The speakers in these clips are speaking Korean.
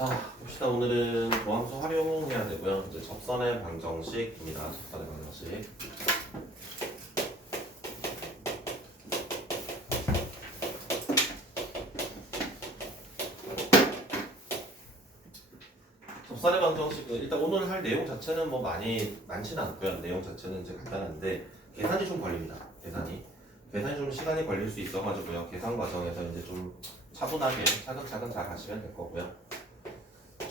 자, 봅시다. 오늘은 보함수 활용해야 되고요. 이제 접선의 방정식입니다. 접선의 방정식. 접선의 방정식은 일단 오늘 할 내용 자체는 뭐 많지는 않고요. 내용 자체는 이제 간단한데 계산이 좀 걸립니다. 계산이 좀 시간이 걸릴 수 있어가지고요. 계산 과정에서 이제 좀 차분하게 차근차근 잘 하시면 될 거고요.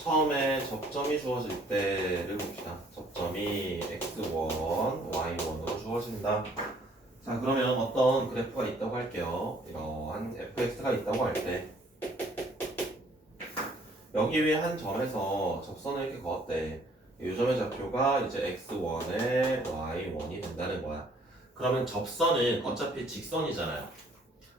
처음에 접점이 주어질 때를 봅시다. 접점이 x1, y1으로 주어진다. 자, 그러면 어떤 그래프가 있다고 할게요. 이러한 fx가 있다고 할 때 여기 위에 한 점에서 접선을 이렇게 그었대. 이 점의 좌표가 이제 x1에 y1이 된다는 거야. 그러면 접선은 어차피 직선이잖아요.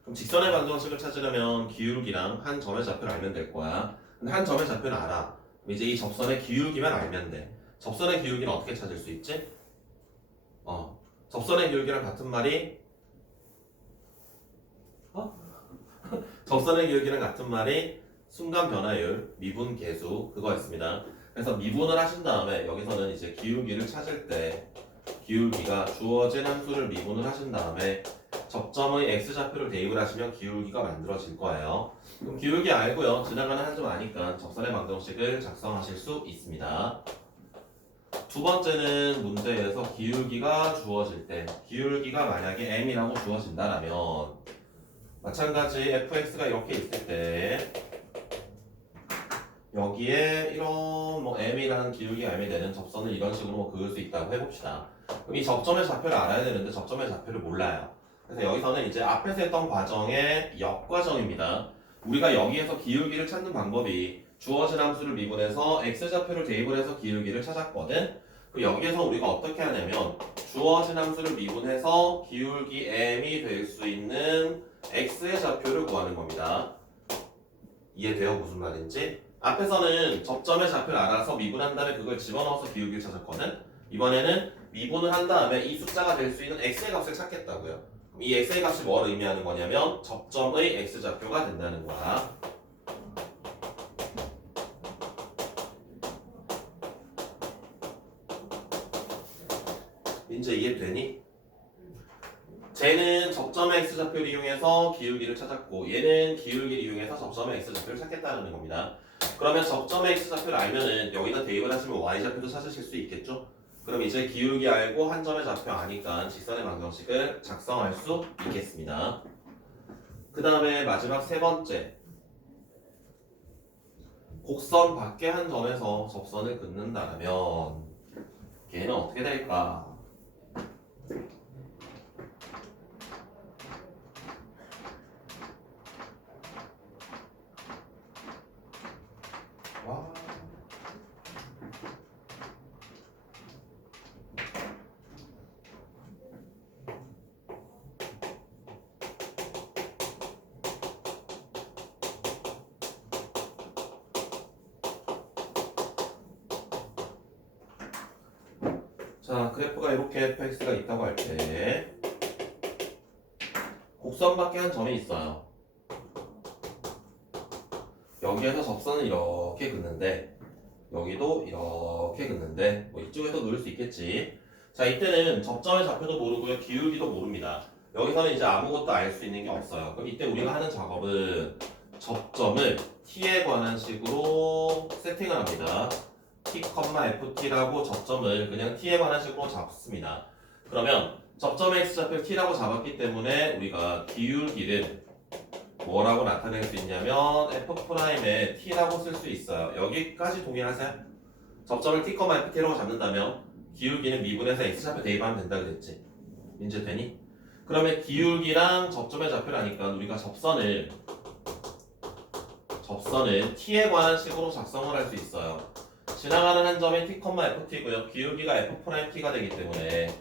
그럼 직선의 방정식을 찾으려면 기울기랑 한 점의 좌표를 알면 될 거야. 근데 한 점의 좌표는 알아. 이제 이 접선의 기울기만 알면 돼. 접선의 기울기는 어떻게 찾을 수 있지? 접선의 기울기랑 같은 말이 접선의 기울기랑 같은 말이 순간 변화율, 미분 계수 그거였습니다. 그래서 미분을 하신 다음에 여기서는 이제 기울기를 찾을 때 기울기가 주어진 함수를 미분을 하신 다음에 접점의 x좌표를 대입을 하시면 기울기가 만들어질 거예요. 그럼 기울기 알고요. 지나가는 한 점 아니까 접선의 방정식을 작성하실 수 있습니다. 두 번째는 문제에서 기울기가 주어질 때 기울기가 만약에 m이라고 주어진다라면 마찬가지 fx가 이렇게 있을 때 여기에 이런 뭐 m이라는 기울기가 m이 되는 접선을 이런 식으로 뭐 그을 수 있다고 해봅시다. 그럼 이 접점의 좌표를 알아야 되는데 접점의 좌표를 몰라요. 그래서 여기서는 이제 앞에서 했던 과정의 역과정입니다. 우리가 여기에서 기울기를 찾는 방법이 주어진 함수를 미분해서 x좌표를 대입을 해서 기울기를 찾았거든. 그 여기에서 우리가 어떻게 하냐면 주어진 함수를 미분해서 기울기 m이 될 수 있는 x의 좌표를 구하는 겁니다. 이해돼요? 무슨 말인지? 앞에서는 접점의 좌표를 알아서 미분한 다음에 그걸 집어넣어서 기울기를 찾았거든. 이번에는 미분을 한 다음에 이 숫자가 될 수 있는 x의 값을 찾겠다고요. 이 x의 값이 뭘 의미하는 거냐면 접점의 x좌표가 된다는 거야. 이제 이해되니? 쟤는 접점의 x좌표를 이용해서 기울기를 찾았고 얘는 기울기를 이용해서 접점의 x좌표를 찾겠다는 겁니다. 그러면 접점의 x좌표를 알면은 여기다 대입을 하시면 y좌표도 찾으실 수 있겠죠? 그럼 이제 기울기 알고 한 점의 좌표 아니까 직선의 방정식을 작성할 수 있겠습니다. 그 다음에 마지막 세 번째, 곡선 밖에 한 점에서 접선을 긋는다면 걔는 어떻게 될까? 와. 자, 그래프가 이렇게 fx가 있다고 할 때 곡선 밖에 한 점이 있어요. 여기에서 접선은 이렇게 긋는데 여기도 이렇게 긋는데 뭐 이쪽에서 놓을 수 있겠지. 자, 이때는 접점의 좌표도 모르고요. 기울기도 모릅니다. 여기서는 이제 아무것도 알 수 있는 게 없어요. 그럼 이때 우리가 하는 작업은 접점을 t에 관한 식으로 세팅을 합니다. t, ft라고 접점을 그냥 t에 관한 식으로 잡습니다. 그러면 접점의 x좌표 t라고 잡았기 때문에 우리가 기울기를 뭐라고 나타낼 수 있냐면 f'의 t라고 쓸 수 있어요. 여기까지 동일하세요? 접점을 t, ft라고 잡는다면 기울기는 미분해서 x좌표 대입하면 된다 그랬지? 이제 되니? 그러면 기울기랑 접점의 좌표를 하니까 우리가 접선을 t에 관한 식으로 작성을 할 수 있어요. 지나가는 한 점이 t, ft고요. 기울기가 f't가 되기 때문에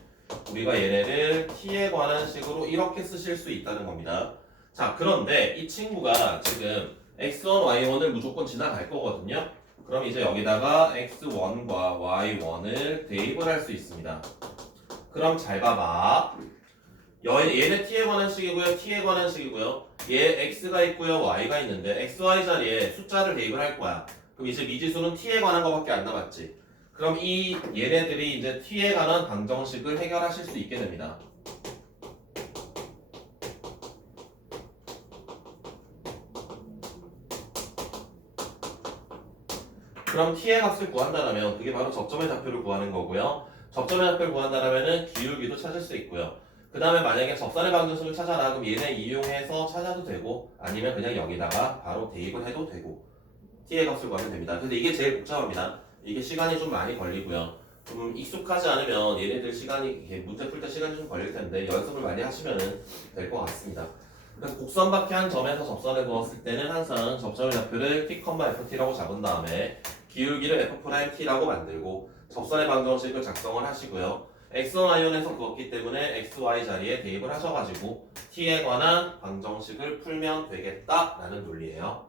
우리가 얘네를 t에 관한 식으로 이렇게 쓰실 수 있다는 겁니다. 자, 그런데 이 친구가 지금 x1, y1을 무조건 지나갈 거거든요. 그럼 이제 여기다가 x1과 y1을 대입을 할 수 있습니다. 그럼 잘 봐봐. 얘는 t에 관한 식이고요. t에 관한 식이고요. 얘 x가 있고요. y가 있는데 x, y 자리에 숫자를 대입을 할 거야. 그럼 이제 미지수는 t에 관한 것밖에 안 남았지. 그럼 이 얘네들이 이제 t에 관한 방정식을 해결하실 수 있게 됩니다. 그럼 t의 값을 구한다면 그게 바로 접점의 좌표를 구하는 거고요. 접점의 좌표를 구한다면은 기울기도 찾을 수 있고요. 그 다음에 만약에 접선의 방정식을 찾아라 그럼 얘네 이용해서 찾아도 되고 아니면 그냥 여기다가 바로 대입을 해도 되고 t의 값을 구하면 됩니다. 근데 이게 제일 복잡합니다. 이게 시간이 좀 많이 걸리고요. 좀 익숙하지 않으면 얘네들 시간이 이게 문제 풀 때 시간이 좀 걸릴 텐데 연습을 많이 하시면은 될 것 같습니다. 그래서 곡선밖에 한 점에서 접선을 그었을 때는 항상 접점의 좌표를 t, ft라고 잡은 다음에 기울기를 f't라고 만들고 접선의 방정식을 작성을 하시고요. x1i온에서 그었기 때문에 xy 자리에 대입을 하셔가지고 t에 관한 방정식을 풀면 되겠다라는 논리예요.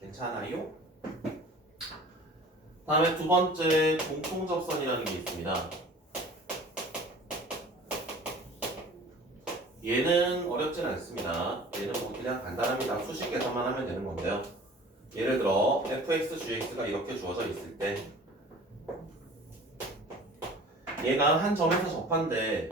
괜찮아요? 다음에 두 번째 공통접선이라는 게 있습니다. 얘는 어렵진 않습니다. 얘는 뭐 그냥 간단합니다. 수식 계산만 하면 되는 건데요. 예를 들어 fx, gx가 이렇게 주어져 있을 때 얘가 한 점에서 접한데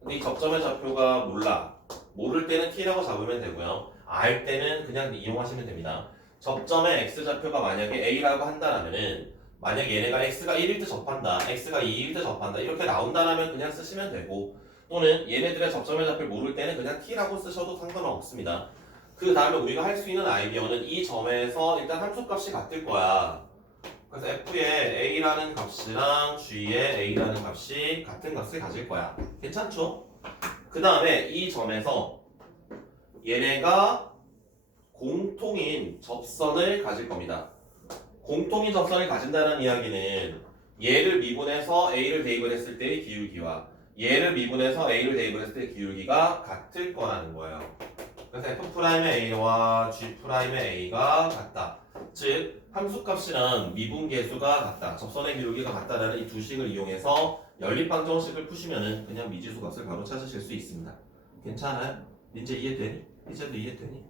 근데 이 접점의 좌표가 몰라. 모를 때는 t라고 잡으면 되고요. 알 때는 그냥 이용하시면 됩니다. 접점의 x좌표가 만약에 a라고 한다라면은 만약에 얘네가 x가 1일 때 접한다, x가 2일 때 접한다 이렇게 나온다라면 그냥 쓰시면 되고 또는 얘네들의 접점의 좌표를 모를 때는 그냥 t라고 쓰셔도 상관은 없습니다. 그 다음에 우리가 할 수 있는 아이디어는 이 점에서 일단 함수값이 같을 거야. 그래서 f의 a라는 값이랑 g의 a라는 값이 같은 값을 가질 거야. 괜찮죠? 그 다음에 이 점에서 얘네가 공통인 접선을 가질 겁니다. 공통인 접선을 가진다는 이야기는 얘를 미분해서 a를 대입을 했을 때의 기울기와 얘를 미분해서 a를 대입을 했을 때의 기울기가 같을 거라는 거예요. 그래서 f'의 a와 g'의 a가 같다. 즉 함수값이랑 미분계수가 같다. 접선의 기울기가 같다라는 이 두 식을 이용해서 연립방정식을 푸시면은 그냥 미지수 값을 바로 찾으실 수 있습니다. 괜찮아요? 이제 이해되니? 이제도 이해되니?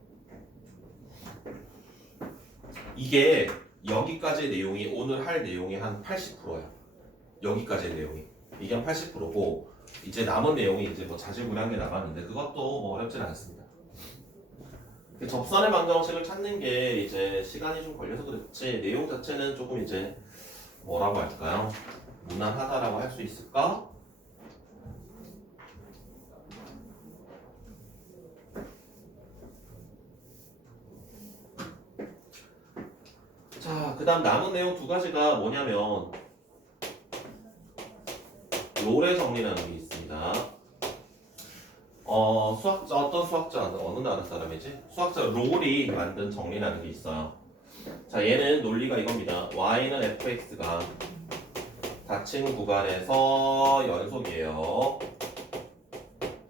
이게 여기까지의 내용이 오늘 할 내용이 한 80%야. 여기까지의 내용이. 이게 한 80%고 이제 남은 내용이 이제 뭐 자질구레한 게 남았는데 그것도 뭐 어렵진 않습니다. 접선의 방정식을 찾는 게 이제 시간이 좀 걸려서 그렇지 내용 자체는 조금 이제 뭐라고 할까요? 무난하다라고 할 수 있을까? 자, 그 다음 남은 내용 두 가지가 뭐냐면 롤의 정리라는 게 있습니다. 수학자 어떤 수학자 어느 나라 사람이지? 수학자 롤이 만든 정리라는 게 있어요. 자, 얘는 논리가 이겁니다. y는 fx가 닫힌 구간에서 연속이에요.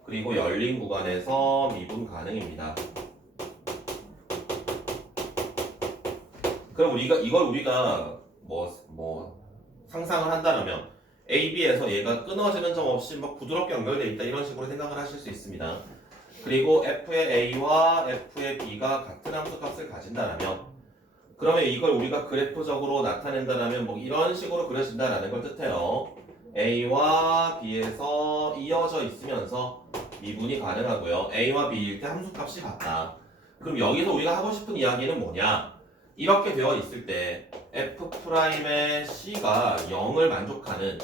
그리고 열린 구간에서 미분 가능입니다. 그럼 이걸 우리가 뭐 상상을 한다면 AB에서 얘가 끊어지는 점 없이 막 부드럽게 연결되어 있다 이런 식으로 생각을 하실 수 있습니다. 그리고 F의 A와 F의 B가 같은 함수값을 가진다면 그러면 이걸 우리가 그래프적으로 나타낸다면 뭐 이런 식으로 그려진다라는 걸 뜻해요. A와 B에서 이어져 있으면서 미분이 가능하고요. A와 B일 때 함수값이 같다. 그럼 여기서 우리가 하고 싶은 이야기는 뭐냐? 이렇게 되어 있을 때 F'의 C가 0을 만족하는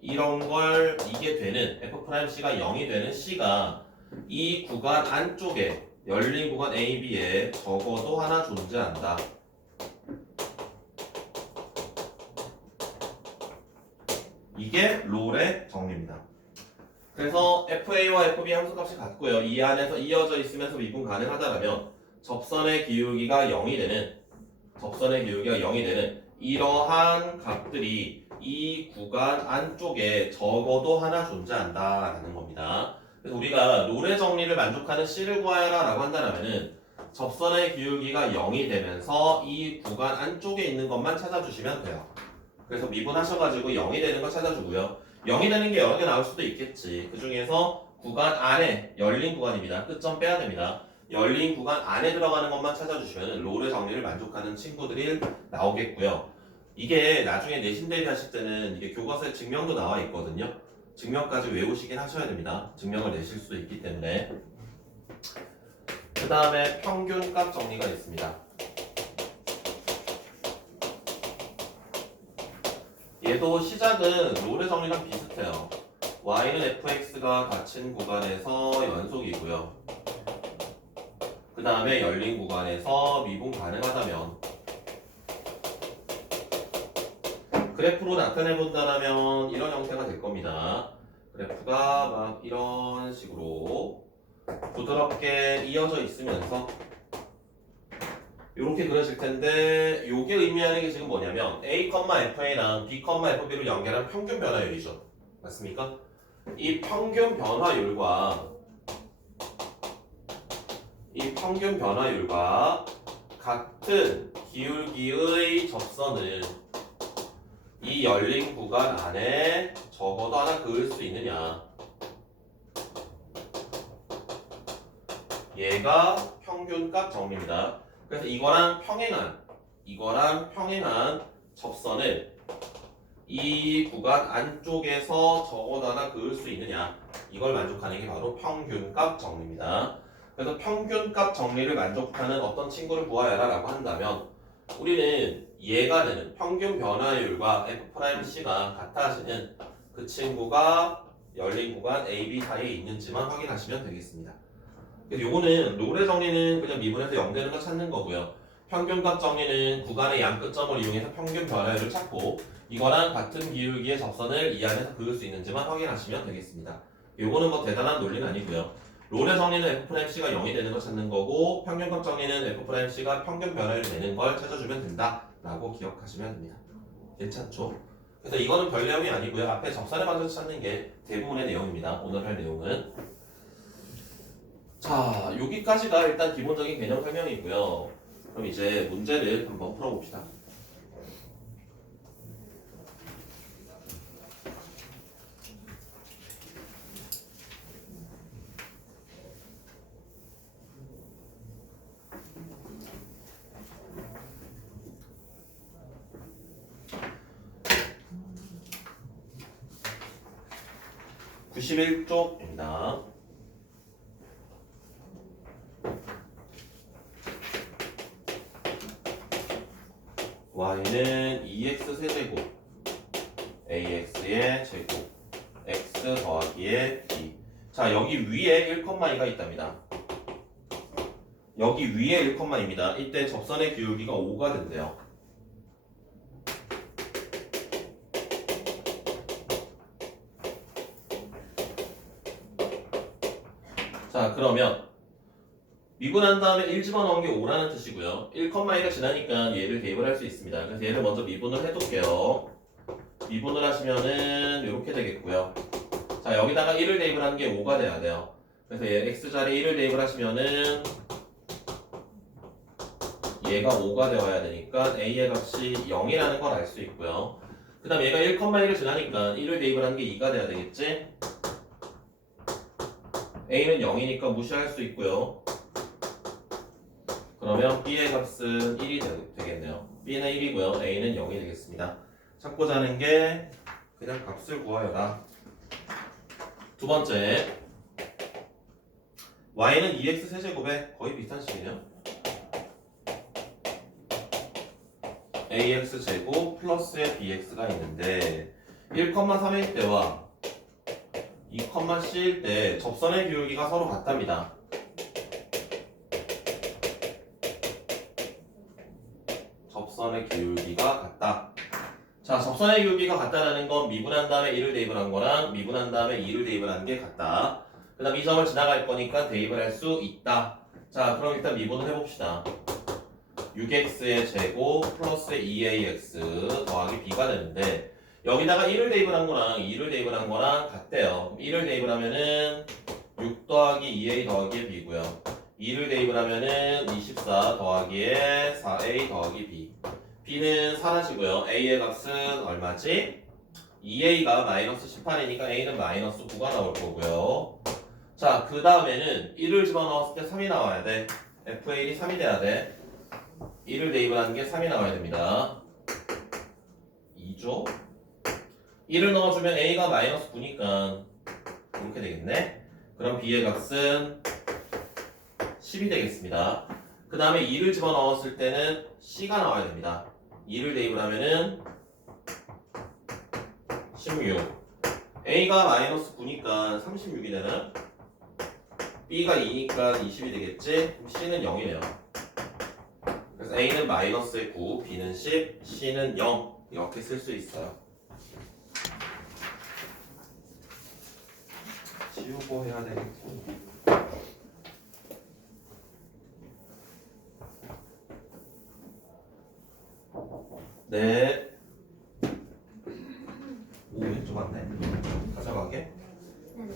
이런 걸 이게 되는 F'C가 0이 되는 C가 이 구간 안쪽에 열린 구간 A, B에 적어도 하나 존재한다. 이게 롤의 정리입니다. 그래서 FA와 FB 함수값이 같고요. 이 안에서 이어져 있으면서 미분 가능하다면 접선의 기울기가 0이 되는 이러한 값들이 이 구간 안쪽에 적어도 하나 존재한다라는 겁니다. 그래서 우리가 롤의 정리를 만족하는 C를 구하여라 라고 한다면은 접선의 기울기가 0이 되면서 이 구간 안쪽에 있는 것만 찾아주시면 돼요. 그래서 미분하셔가지고 0이 되는 거 찾아주고요. 0이 되는 게 여러 개 나올 수도 있겠지. 그 중에서 구간 안에 열린 구간입니다. 끝점 빼야 됩니다. 열린 구간 안에 들어가는 것만 찾아주시면 롤의 정리를 만족하는 친구들이 나오겠고요. 이게 나중에 내신 대비하실 때는 이게 교과서에 증명도 나와 있거든요. 증명까지 외우시긴 하셔야 됩니다. 증명을 내실 수도 있기 때문에. 그 다음에 평균값 정리가 있습니다. 얘도 시작은 롤의 정리랑 비슷해요. y는 fx가 닫힌 구간에서 연속이고요. 그 다음에 열린 구간에서 미분 가능하다면 그래프로 나타내 본다면 이런 형태가 될 겁니다. 그래프가 막 이런 식으로 부드럽게 이어져 있으면서 이렇게 그려질 텐데 이게 의미하는 게 지금 뭐냐면 a, fa랑 b, fb를 연결한 평균 변화율이죠. 맞습니까? 이 평균 변화율과 같은 기울기의 접선을 이 열린 구간 안에 적어도 하나 그을 수 있느냐. 얘가 평균값 정리입니다. 그래서 이거랑 평행한 접선을 이 구간 안쪽에서 적어도 하나 그을 수 있느냐. 이걸 만족하는 게 바로 평균값 정리입니다. 그래서 평균값 정리를 만족하는 어떤 친구를 구하여라 라고 한다면 우리는 얘가 되는 평균 변화율과 f'C가 같아 하시는 그 친구가 열린 구간 AB 사이에 있는지만 확인하시면 되겠습니다. 그래서 요거는 롤의 정리는 그냥 미분해서 0되는 거 찾는 거고요. 평균값 정리는 구간의 양 끝점을 이용해서 평균 변화율을 찾고 이거랑 같은 기울기의 접선을 이 안에서 그을 수 있는지만 확인하시면 되겠습니다. 요거는 뭐 대단한 논리는 아니고요. 롤의 정리는 f'C가 0이 되는 거 찾는 거고 평균값 정리는 f'C가 평균 변화율 되는 걸 찾아주면 된다 라고 기억하시면 됩니다. 괜찮죠? 그래서 이거는 별 내용이 아니고요. 앞에 접선에 맞춰서 찾는 게 대부분의 내용입니다. 오늘 할 내용은. 자, 여기까지가 일단 기본적인 개념 설명이고요. 그럼 이제 문제를 한번 풀어봅시다. (91쪽입니다) y는 2x 세제곱 ax의 제곱 x 더하기의 b. 자, 여기 위에 1,2가 있답니다. 여기 위에 1,2입니다. 이때 접선의 기울기가 5가 된대요. 자, 그러면 미분한 다음에 1 집어넣은 게 5라는 뜻이고요. 1,2가 지나니까 얘를 대입을 할 수 있습니다. 그래서 얘를 먼저 미분을 해둘게요. 미분을 하시면은 이렇게 되겠고요. 자, 여기다가 1을 대입을 한 게 5가 돼야 돼요. 그래서 얘 x자리에 1을 대입을 하시면은 얘가 5가 되어야 되니까 a의 값이 0이라는 걸 알 수 있고요. 그 다음 얘가 1,1을 지나니까 1을 대입을 한 게 2가 돼야 되겠지? a는 0이니까 무시할 수 있고요. 그러면 b의 값은 1이 되겠네요. b는 1이고요. a는 0이 되겠습니다. 찾고자 하는 게 그냥 값을 구하여라. 두 번째, y는 2x 세제곱에 거의 비슷한 식이네요. ax 제곱 플러스의 bx가 있는데 1,3일 때와 2,c일 때 접선의 기울기가 서로 같답니다. 접선의 기울기가 같다. 자, 접선의 기울기가 같다라는 건 미분한 다음에 1을 대입을 한 거랑 미분한 다음에 2를 대입을 한 게 같다. 그 다음 이 점을 지나갈 거니까 대입을 할 수 있다. 자, 그럼 일단 미분을 해봅시다. 6x의 제곱 플러스 2ax 더하기 b가 되는데 여기다가 1을 대입을 한 거랑 2를 대입을 한 거랑 같대요. 1을 대입을 하면은 6 더하기 2a 더하기 b고요. 2를 대입을 하면은 24 더하기에 4a 더하기 b. b는 사라지고요. a의 값은 얼마지? 2a가 마이너스 18이니까 a는 마이너스 9가 나올 거고요. 자, 그 다음에는 1을 집어넣었을 때 3이 나와야 돼. FA 1이 3이 돼야 돼. 1을 대입을 하는 게 3이 나와야 됩니다. 2죠? 1을 넣어주면 A가 마이너스 9니까 이렇게 되겠네. 그럼 B의 값은 10이 되겠습니다. 그 다음에 2를 집어넣었을 때는 C가 나와야 됩니다. 2를 대입을 하면은 16. A가 마이너스 9니까 36이 되나? B가 2니까 20이 되겠지? 그럼 C는 0이네요. 그래서 A는 마이너스의 9, B는 10, C는 0 이렇게 쓸 수 있어요. 지우고 해야 되겠고. 네. 오, 왼쪽 맞네. 가져가게. 네네.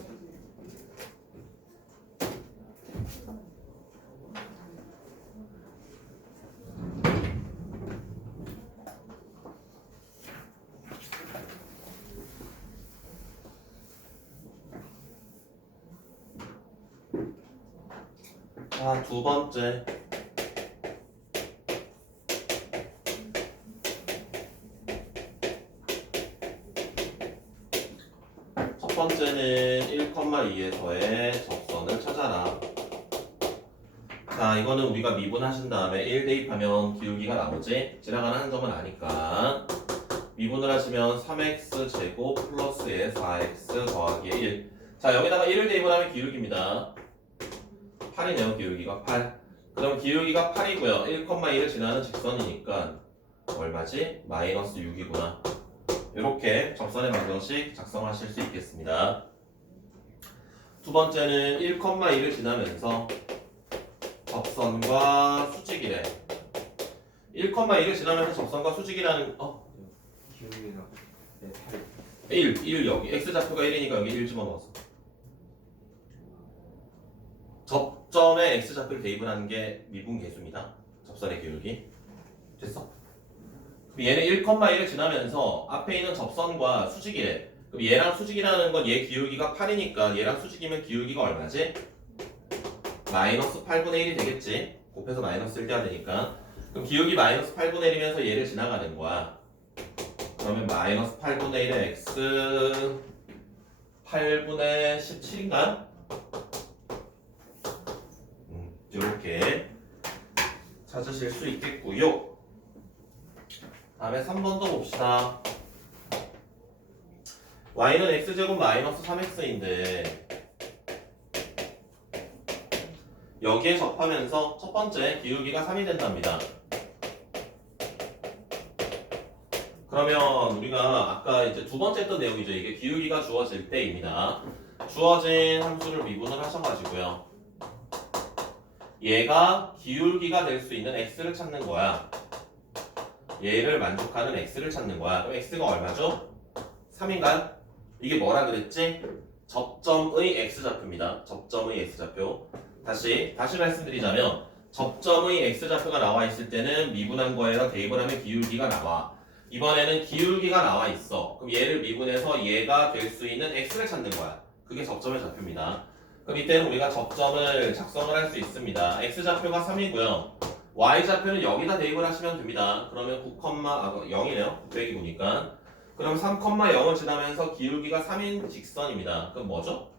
자, 두 번째. 첫 번째는 1,2에서의 접선을 찾아라. 자, 이거는 우리가 미분하신 다음에 1 대입하면 기울기가 나오지? 지나가는 한 점은 아니까 미분을 하시면 3x 제곱 플러스의 4x 더하기 1. 자, 여기다가 1을 대입을 하면 기울기입니다. 8이네요. 기울기가 8. 그럼 기울기가 8이고요. 1,2를 지나는 직선이니까 얼마지? 마이너스 6이구나. 이렇게 접선의 방정식 작성하실 수 있겠습니다. 두 번째는 1,2를 지나면서 접선과 수직이래. 1,2를 지나면서 접선과 수직이라는 기울기가 1 여기 x좌표가 1이니까 여기 1 집어넣었어. 접점에 x좌표를 대입을 하는 게 미분계수입니다. 접선의 기울기. 됐어? 그럼 얘는 1,1을 지나면서 앞에 있는 접선과 수직이래. 그럼 얘랑 수직이라는 건 얘 기울기가 8이니까 얘랑 수직이면 기울기가 얼마지? 마이너스 8분의 1이 되겠지. 곱해서 마이너스 1 돼야 되니까. 그럼 기울기 마이너스 8분의 1이면서 얘를 지나가는 거야. 그러면 마이너스 8분의 1의 x 8분의 17인가? 이렇게 찾으실 수 있겠고요. 다음에 3번도 봅시다. y는 x제곱 마이너스 3x인데 여기에 접하면서 첫 번째 기울기가 3이 된답니다. 그러면 우리가 아까 이제 두 번째 했던 내용이죠. 이게 기울기가 주어질 때입니다. 주어진 함수를 미분을 하셔가지고요. 얘가 기울기가 될 수 있는 x를 찾는 거야. 얘를 만족하는 x를 찾는 거야. 그럼 x가 얼마죠? 3인가요? 이게 뭐라 그랬지? 접점의 x좌표입니다. 접점의 x좌표. 다시 말씀드리자면 접점의 x좌표가 나와 있을 때는 미분한 거에다 대입을 하면 기울기가 나와. 이번에는 기울기가 나와 있어. 그럼 얘를 미분해서 얘가 될 수 있는 x를 찾는 거야. 그게 접점의 좌표입니다. 그럼 이때는 우리가 접점을 작성을 할 수 있습니다. x좌표가 3이고요. y좌표는 여기다 대입을 하시면 됩니다. 그러면 0이네요. 9빼기 9니까. 그럼 3,0을 지나면서 기울기가 3인 직선입니다. 그럼 뭐죠?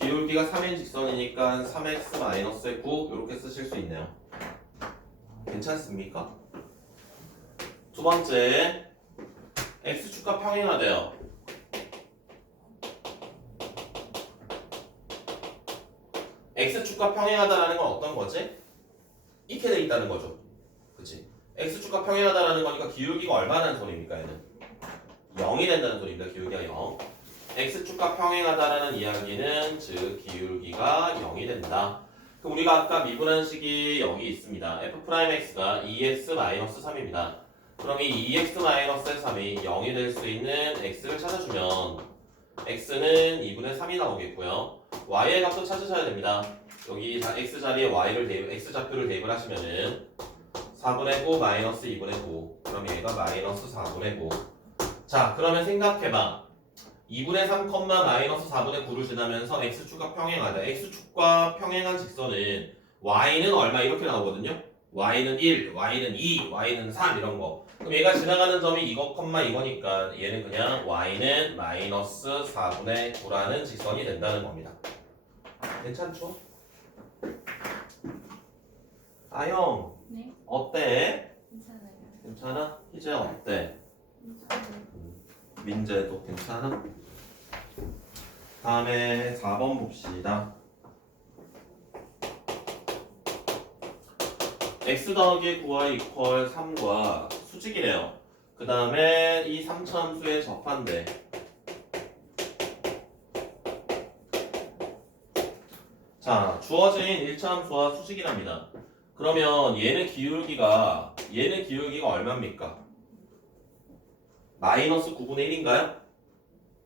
기울기가 3인 직선이니까 3x-9 이렇게 쓰실 수 있네요. 괜찮습니까? 두 번째, x축과 평행하대요. x축과 평행하다라는 건 어떤 거지? 이렇게 돼 있다는 거죠. 그치? x축과 평행하다라는 거니까 기울기가 얼마나 소리입니까? 얘는 0이 된다는 소리입니다. 기울기가 0. x축과 평행하다라는 이야기는 즉 기울기가 0이 된다. 그럼 우리가 아까 미분한 식이 여기 있습니다. f'x가 2x-3입니다. 그럼 이 2x-3이 0이 될 수 있는 x를 찾아주면 x는 2분의 3이 나오겠고요. y의 값도 찾으셔야 됩니다. 여기 x 자리에 x좌표를 대입을 하시면은 4분의 9 마이너스 2분의 9. 그럼 얘가 마이너스 4분의 9. 자, 그러면 생각해봐. 2분의 3, 마이너스 4분의 9를 지나면서 x축과 평행하다. x축과 평행한 직선은 y는 얼마 이렇게 나오거든요. y는 1, y는 2, y는 3 이런 거. 그럼 얘가 지나가는 점이 이거, 이거니까 얘는 그냥 y는 마이너스 4분의 9라는 직선이 된다는 겁니다. 괜찮죠? 아영 네, 어때? 괜찮아요. 괜찮아? 희재야 어때? 괜찮아요. 민재도 괜찮아? 다음에 4번 봅시다. x 더하기 9y 이퀄 3과 수직이래요. 그 다음에 이 3차함수에 접한대. 자, 주어진 1차 함수와 수직이랍니다. 그러면 얘는 기울기가 얼마입니까? 마이너스 9분의 1인가요?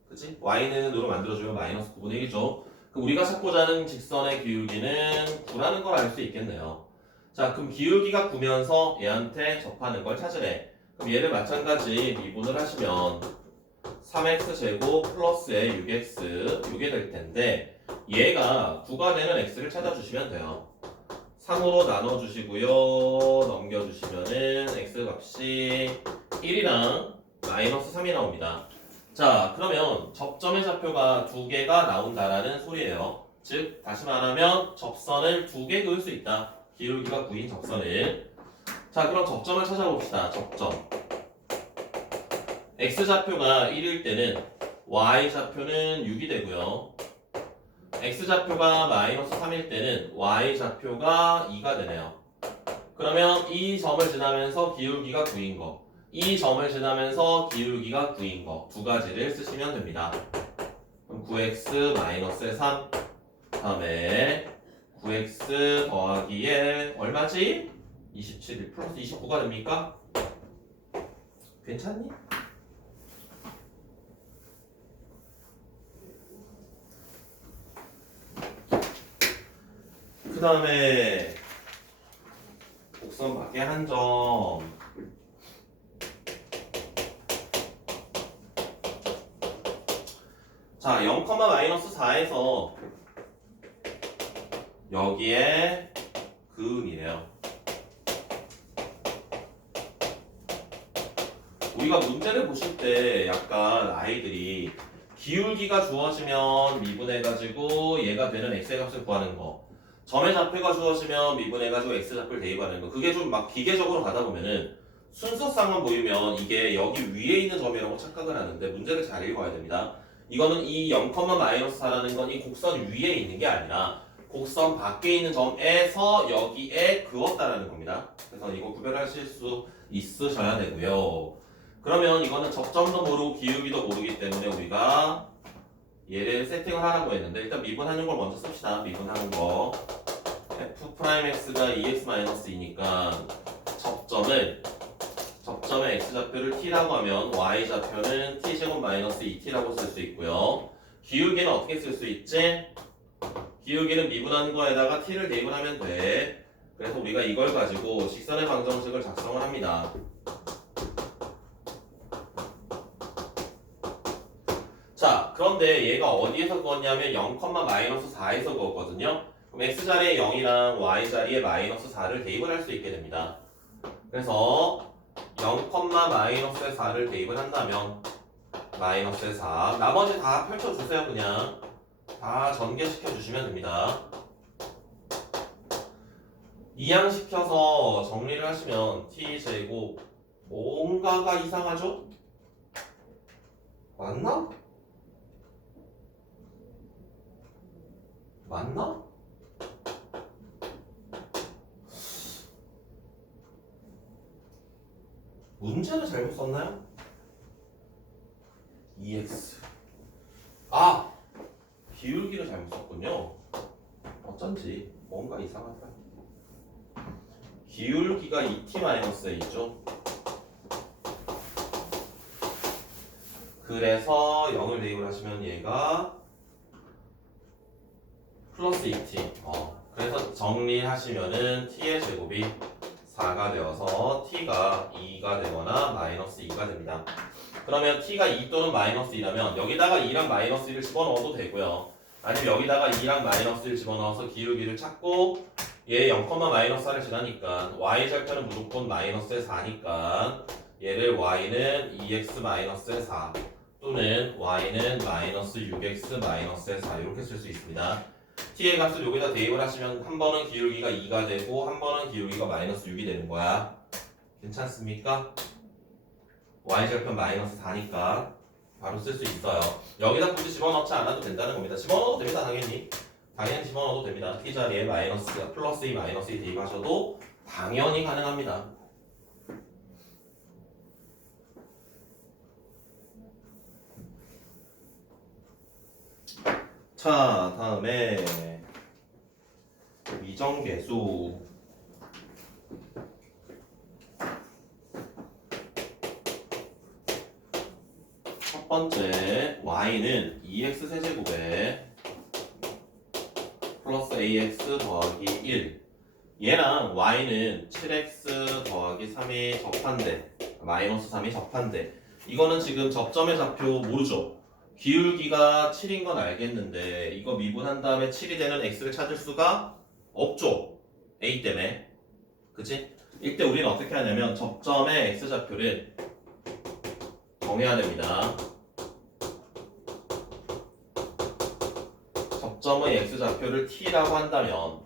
그치? y는으로 만들어주면 마이너스 9분의 1이죠. 그럼 우리가 찾고자 하는 직선의 기울기는 9라는 걸 알 수 있겠네요. 자, 그럼 기울기가 9면서 얘한테 접하는 걸 찾으래. 그럼 얘를 마찬가지 미분을 하시면 3x제곱 플러스의 6x 이게 될 텐데 얘가 9가 되는 x를 찾아주시면 돼요. 3으로 나눠주시고요. 넘겨주시면은 x 값이 1이랑 마이너스 3이 나옵니다. 자, 그러면 접점의 좌표가 2개가 나온다라는 소리예요. 즉, 다시 말하면 접선을 2개 그을 수 있다. 기울기가 9인 접선을. 자, 그럼 접점을 찾아봅시다. 접점. x좌표가 1일 때는 y좌표는 6이 되고요. x좌표가 마이너스 3일 때는 y좌표가 2가 되네요. 그러면 이 점을 지나면서 기울기가 9인 거, 이 점을 지나면서 기울기가 9인 거 두 가지를 쓰시면 됩니다. 그럼 9x 마이너스 3 다음에 9x 더하기에 얼마지? 27 플러스 29가 됩니까? 괜찮니? 그 다음에 곡선 밖에 한 점. 자, 0, 마이너스 4에서 여기에 그음이래요. 우리가 문제를 보실 때 약간 아이들이 기울기가 주어지면 미분해가지고 얘가 되는 x의 값을 구하는 거, 점의 좌표가 주어지면 미분해가지고 x좌표를 대입하는 거, 그게 좀 막 기계적으로 가다 보면은 순서상만 보이면 이게 여기 위에 있는 점이라고 착각을 하는데 문제를 잘 읽어야 됩니다. 이거는 이 0, 마이너스 4라는 건 이 곡선 위에 있는 게 아니라 곡선 밖에 있는 점에서 여기에 그었다라는 겁니다. 그래서 이거 구별하실 수 있으셔야 되고요. 그러면 이거는 접점도 모르고 기울기도 모르기 때문에 우리가 얘를 세팅을 하라고 했는데 일단 미분하는 걸 먼저 씁시다. 미분하는 거 f'x가 2x-2니까 접점의 x좌표를 t라고 하면 y좌표는 t제곱 마이너스 2t라고 쓸 수 있고요. 기울기는 어떻게 쓸 수 있지? 기울기는 미분하는 거에다가 t를 대입을 하면 돼. 그래서 우리가 이걸 가지고 직선의 방정식을 작성을 합니다. 자, 그런데 얘가 어디에서 그었냐면 0, 마이너스 4에서 그었거든요. 그럼 x자리에 0이랑 y자리에 마이너스 4를 대입을 할 수 있게 됩니다. 그래서 0, 마이너스 4를 대입을 한다면 마이너스 4 나머지 다 펼쳐주세요. 그냥 다 전개시켜 주시면 됩니다. 이항시켜서 정리를 하시면 t제곱 뭔가가 이상하죠? 맞나? 맞나? 문제를 잘못 썼나요? EX 아! 기울기를 잘못 썼군요. 어쩐지 뭔가 이상하다. 기울기가 2t-a에 있죠. 그래서 0을 대입을 하시면 얘가 플러스 2t. 그래서 정리하시면은 t의 제곱이 4가 되어서 t가 2가 되거나 마이너스 2가 됩니다. 그러면 t가 2 또는 마이너스 2라면 여기다가 2랑 마이너스 1을 집어넣어도 되고요. 아니면 여기다가 2랑 마이너스 1 집어넣어서 기울기를 찾고 얘 0, 마이너스 4를 지나니까 y절편은 무조건 마이너스의 4니까 얘를 y는 2x 마이너스의 4 또는 y는 마이너스 6x 마이너스의 4 이렇게 쓸 수 있습니다. t의 값을 여기다 대입을 하시면 한 번은 기울기가 2가 되고 한 번은 기울기가 마이너스 6이 되는 거야. 괜찮습니까? y절편 마이너스 4니까 바로 쓸 수 있어요. 여기다 굳이 집어넣지 않아도 된다는 겁니다. 집어넣어도 됩니다. 당연히 집어넣어도 됩니다. t 자리에 마이너스 플러스 2 마이너스 2 대입하셔도 당연히 가능합니다. 자, 다음에 미정계수. 첫 번째 y는 2x 세제곱에 플러스 ax 더하기 1 얘랑 y는 7x 더하기 3이 접한대 마이너스 3이 접한대 이거는 지금 접점의 좌표 모르죠? 기울기가 7인 건 알겠는데 이거 미분한 다음에 7이 되는 x를 찾을 수가 없죠. a 때문에 그치? 이때 우리는 어떻게 하냐면 접점의 x좌표를 정해야 됩니다. 접점의 x좌표를 t라고 한다면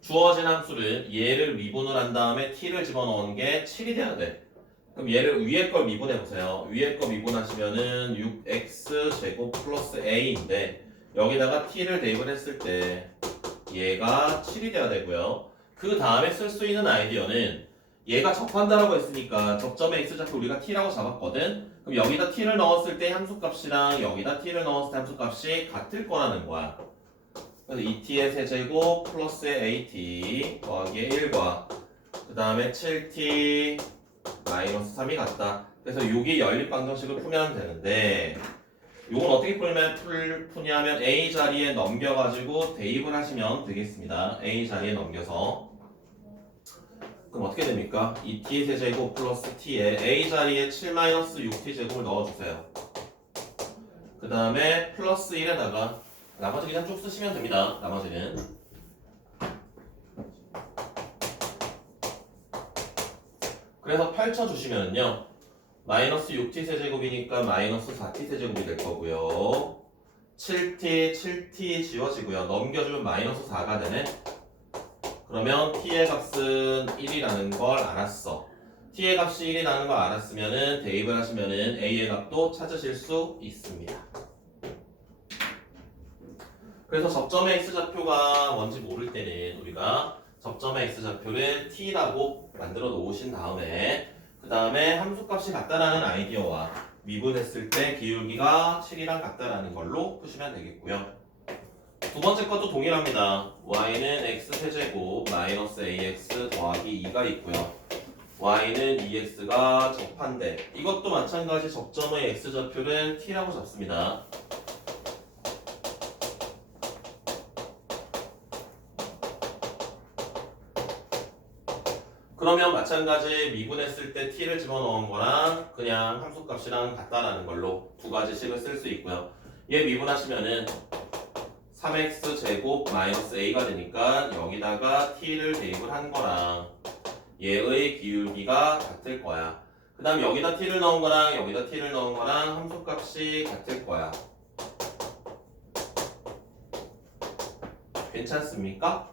주어진 함수를 얘를 미분을 한 다음에 t를 집어넣은 게 7이 돼야 돼. 그럼 얘를 위에 걸 미분해 보세요. 위에 거 미분하시면은 6x 제곱 플러스 a인데 여기다가 t를 대입을 했을 때 얘가 7이 돼야 되고요. 그 다음에 쓸 수 있는 아이디어는 얘가 접한다라고 했으니까 접점의 x좌표 우리가 t라고 잡았거든. 그럼 여기다 t를 넣었을 때 함수값이랑 여기다 t를 넣었을 때 함수값이 같을 거라는 거야. 그래서 2t의 세제곱 플러스의 at 더하기 1과 그 다음에 7t 마이너스 3이 같다. 그래서 여기 연립방정식을 풀면 되는데 이건 어떻게 푸냐면 a 자리에 넘겨가지고 대입을 하시면 되겠습니다. a 자리에 넘겨서 그럼 어떻게 됩니까? 2t 세제곱 플러스 t에 a 자리에 7-6t 제곱을 넣어주세요. 그 다음에 플러스 1에다가 나머지 그냥 쭉 쓰시면 됩니다. 나머지는 그래서 펼쳐주시면요 마이너스 6t 세제곱이니까 마이너스 4t 세제곱이 될 거고요 7t 지워지고요 넘겨주면 마이너스 4가 되네. 그러면 t의 값은 1이라는 걸 알았어. t의 값이 1이라는 걸 알았으면은 대입을 하시면은 a의 값도 찾으실 수 있습니다. 그래서 접점의 x좌표가 뭔지 모를 때는 우리가 접점의 x좌표를 t라고 만들어 놓으신 다음에 그 다음에 함수값이 같다라는 아이디어와 미분했을 때 기울기가 7이랑 같다라는 걸로 푸시면 되겠고요. 두 번째 것도 동일합니다. y는 x세제곱 마이너스 ax 더하기 2가 있고요. y는 2x가 접한대. 이것도 마찬가지 접점의 x좌표를 t라고 잡습니다. 그러면 마찬가지 미분했을 때 t를 집어넣은 거랑 그냥 함수값이랑 같다라는 걸로 두 가지 식을 쓸 수 있고요. 얘 미분하시면은 3x 제곱 마이너스 a가 되니까 여기다가 t를 대입을 한 거랑 얘의 기울기가 같을 거야. 그 다음 여기다 t를 넣은 거랑 여기다 t를 넣은 거랑 함수값이 같을 거야. 괜찮습니까?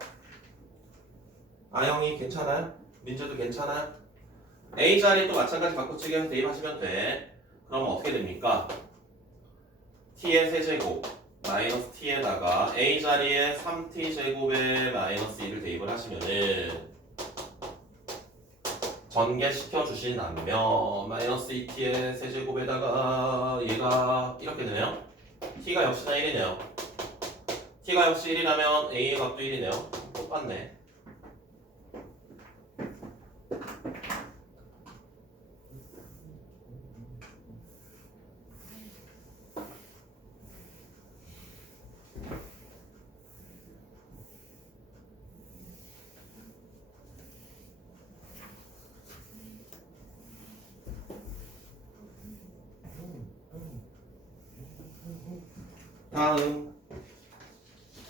아영이 괜찮아요? 민재도 괜찮아요? a 자리도 마찬가지 바꿔치기 해서 대입하시면 돼. 그럼 어떻게 됩니까? t의 세제곱 마이너스 t에다가 a 자리에 3t 제곱에 마이너스 2를 대입을 하시면은 전개시켜 주신다면 마이너스 2t의 세제곱에다가 얘가 이렇게 되네요. t가 역시나 1이네요. t가 역시 1이라면 a의 값도 1이네요. 똑같네. 다음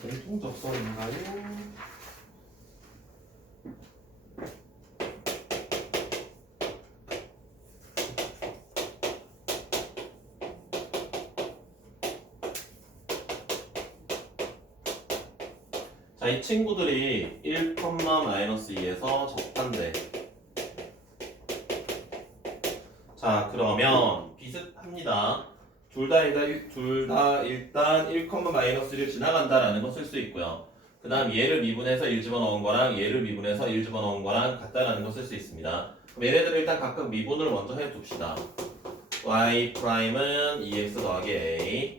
공통 접선인가요? 자, 이 친구들이 1,-2에서 접한대. 자, 그러면 비슷합니다. 둘 다 일단 1,-1을 지나간다라는 거 쓸 수 있고요. 그 다음 얘를 미분해서 1 집어넣은 거랑 얘를 미분해서 1 집어넣은 거랑 같다라는 거 쓸 수 있습니다. 그럼 얘네들을 일단 각각 미분을 먼저 해둡시다. y'은 2x 더하기 a,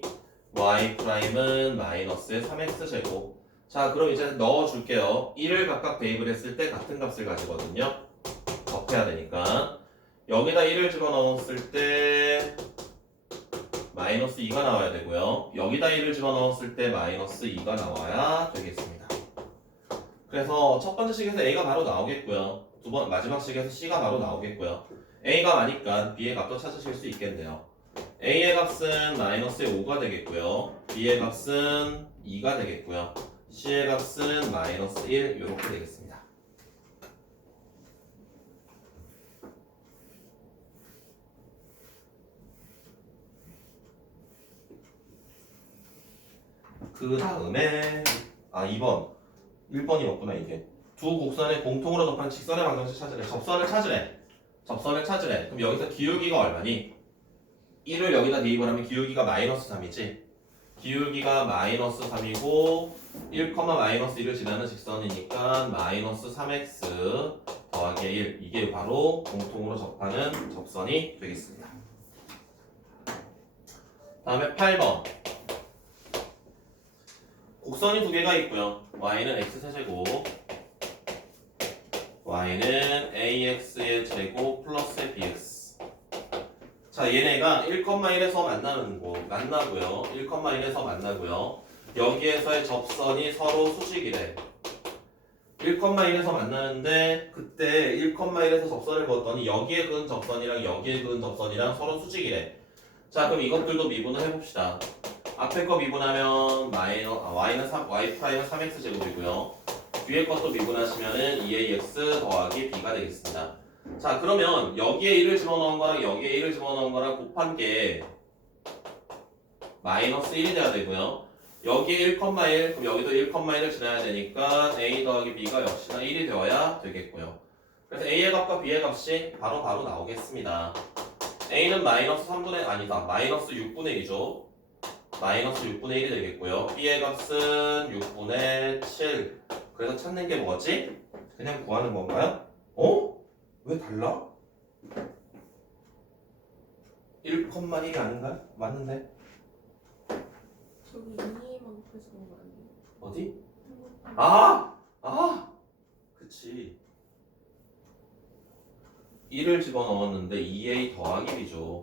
y'은 마이너스의 3x 제곱. 자, 그럼 이제 넣어줄게요. 1을 각각 대입을 했을 때 같은 값을 가지거든요. 곱해야 되니까. 여기다 1을 집어넣었을 때 마이너스 2가 나와야 되고요. 여기다 1을 집어넣었을 때 마이너스 2가 나와야 되겠습니다. 그래서 첫 번째 식에서 A가 바로 나오겠고요. 마지막 식에서 C가 바로 나오겠고요. A가 많으니까 B의 값도 찾으실 수 있겠네요. A의 값은 마이너스의 5가 되겠고요. B의 값은 2가 되겠고요. C의 값은 마이너스 1 이렇게 되겠습니다. 그 다음에 2번 1번이었구나 이게. 두 곡선의 공통으로 접하는 직선의 방정식 찾으래. 접선을 찾으래. 그럼 여기서 기울기가 얼마니? 1을 여기다 대입을 하면 기울기가 마이너스 3이지. 기울기가 마이너스 3이고 1,-1을 지나는 직선이니까 마이너스 3x 더하기 1. 이게 바로 공통으로 접하는 접선이 되겠습니다. 다음에 8번. 곡선이 두 개가 있고요. y는 x세제곱, y는 ax의 제곱 플러스의 bx. 자, 얘네가 1,1에서 만나고요. 1,1에서 만나고요. 여기에서의 접선이 서로 수직이래. 1,1에서 만나는데 그때 1,1에서 접선을 그었더니 여기에 그은 접선이랑 여기에 그은 접선이랑 서로 수직이래. 자, 그럼 이것들도 미분을 해봅시다. 앞에 거 미분하면 y는 3x 제곱이고요. 뒤에 것도 미분하시면은 2ax 더하기 b가 되겠습니다. 자, 그러면 여기에 1을 집어넣은 거랑 여기에 1을 집어넣은 거랑 곱한 게 마이너스 1이 돼야 되고요. 여기에 1,1, 그럼 여기도 1,1을 지나야 되니까 a 더하기 b가 역시나 1이 되어야 되겠고요. 그래서 a의 값과 b의 값이 바로 나오겠습니다. a는 마이너스 6분의 1이죠. 마이너스 6분의 1이 되겠고요. b의 값은 6분의 7. 그래서 찾는 게 뭐지? 그냥 구하는 건가요? 왜 달라? 1,1이 아닌가요? 맞는데? 저기 2만 곱해서 그런 거 아니에요? 어디? 행복한 그치. 1을 집어넣었는데 2a 더하기 b죠.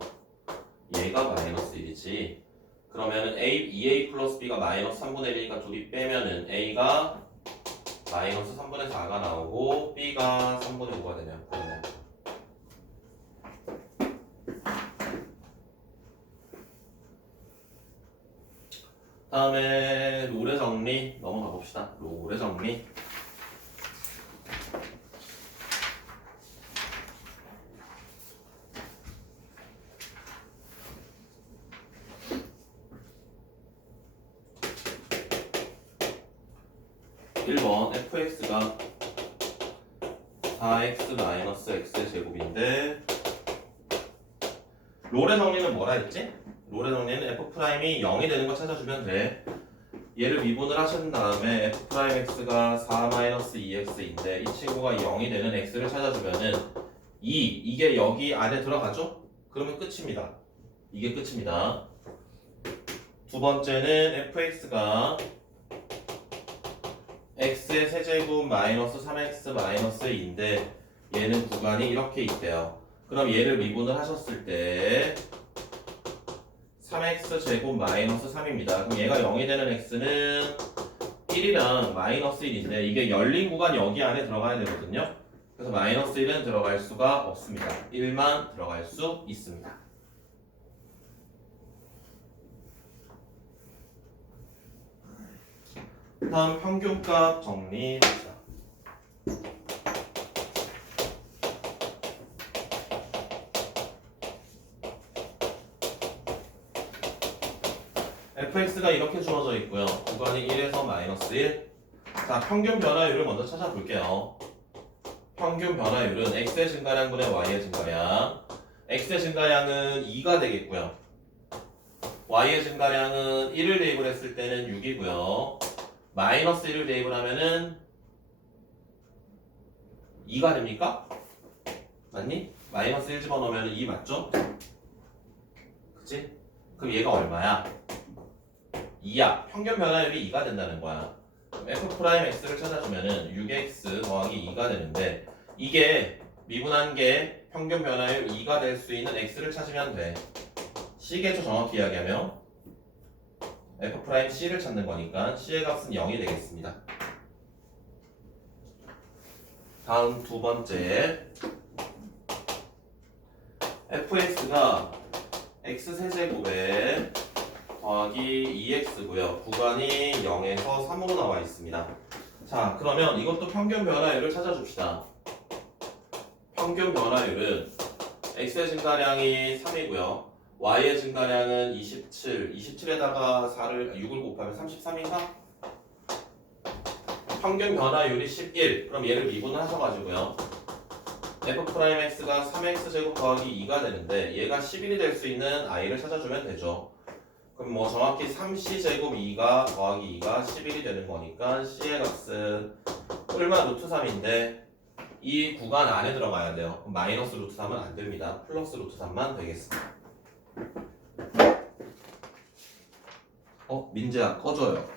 얘가 마이너스 1이지. 그러면은 2a 플러스 b가 마이너스 3분의 1이니까 둘이 빼면은 a가 마이너스 3분의 4가 나오고 b가 3분의 5가 되네요. 그러네. 다음에 롤의 정리 넘어가 봅시다. 롤의 정리. fx가 4x-x의 제곱인데 롤의 정리는 뭐라 했지? 롤의 정리는 f'이 0이 되는 거 찾아주면 돼. 얘를 미분을 하신 다음에 f'x가 4-2x인데 이 친구가 0이 되는 x를 찾아주면은 이게 여기 안에 들어가죠? 그러면 끝입니다. 이게 끝입니다. 두 번째는 fx가 x의 세제곱 마이너스 3x 마이너스 2인데 얘는 구간이 이렇게 있대요. 그럼 얘를 미분을 하셨을 때 3x 제곱 마이너스 3입니다. 그럼 얘가 0이 되는 x는 1이랑 마이너스 1인데 이게 열린 구간 여기 안에 들어가야 되거든요. 그래서 마이너스 1은 들어갈 수가 없습니다. 1만 들어갈 수 있습니다. 다음 평균값 정리합시다. fx가 이렇게 주어져 있고요. 구간이 1에서 마이너스 1. 자, 평균 변화율을 먼저 찾아볼게요. 평균 변화율은 x의 증가량분의 y의 증가량. x의 증가량은 2가 되겠고요. y의 증가량은 1을 대입을 했을 때는 6이고요. 마이너스 1을 대입을 하면은 2가 됩니까? 맞니? 마이너스 1 집어넣으면 2 맞죠? 그치? 그럼 얘가 얼마야? 2야. 평균 변화율이 2가 된다는 거야. 그럼 f'x를 찾아주면은 6x 더하기 2가 되는데 이게 미분한 게 평균 변화율 2가 될 수 있는 x를 찾으면 돼. C겠죠, 정확히 이야기하면. f'C를 찾는 거니까 C의 값은 0이 되겠습니다. 다음 두 번째. fx가 x세제곱에 더하기 2x고요. 구간이 0에서 3으로 나와 있습니다. 자, 그러면 이것도 평균 변화율을 찾아줍시다. 평균 변화율은 x의 증가량이 3이고요. y의 증가량은 27. 27에다가 6을 곱하면 33인가? 평균 변화율이 11. 그럼 얘를 미분을 하셔가지고요. f'x가 3x제곱 더하기 2가 되는데 얘가 11이 될 수 있는 i를 찾아주면 되죠. 그럼 뭐 정확히 3c제곱 2가 더하기 2가 11이 되는 거니까 c의 값은 얼마 루트 3인데 이 구간 안에 들어가야 돼요. 그럼 마이너스 루트 3은 안 됩니다. 플러스 루트 3만 되겠습니다. 민재야 꺼줘요.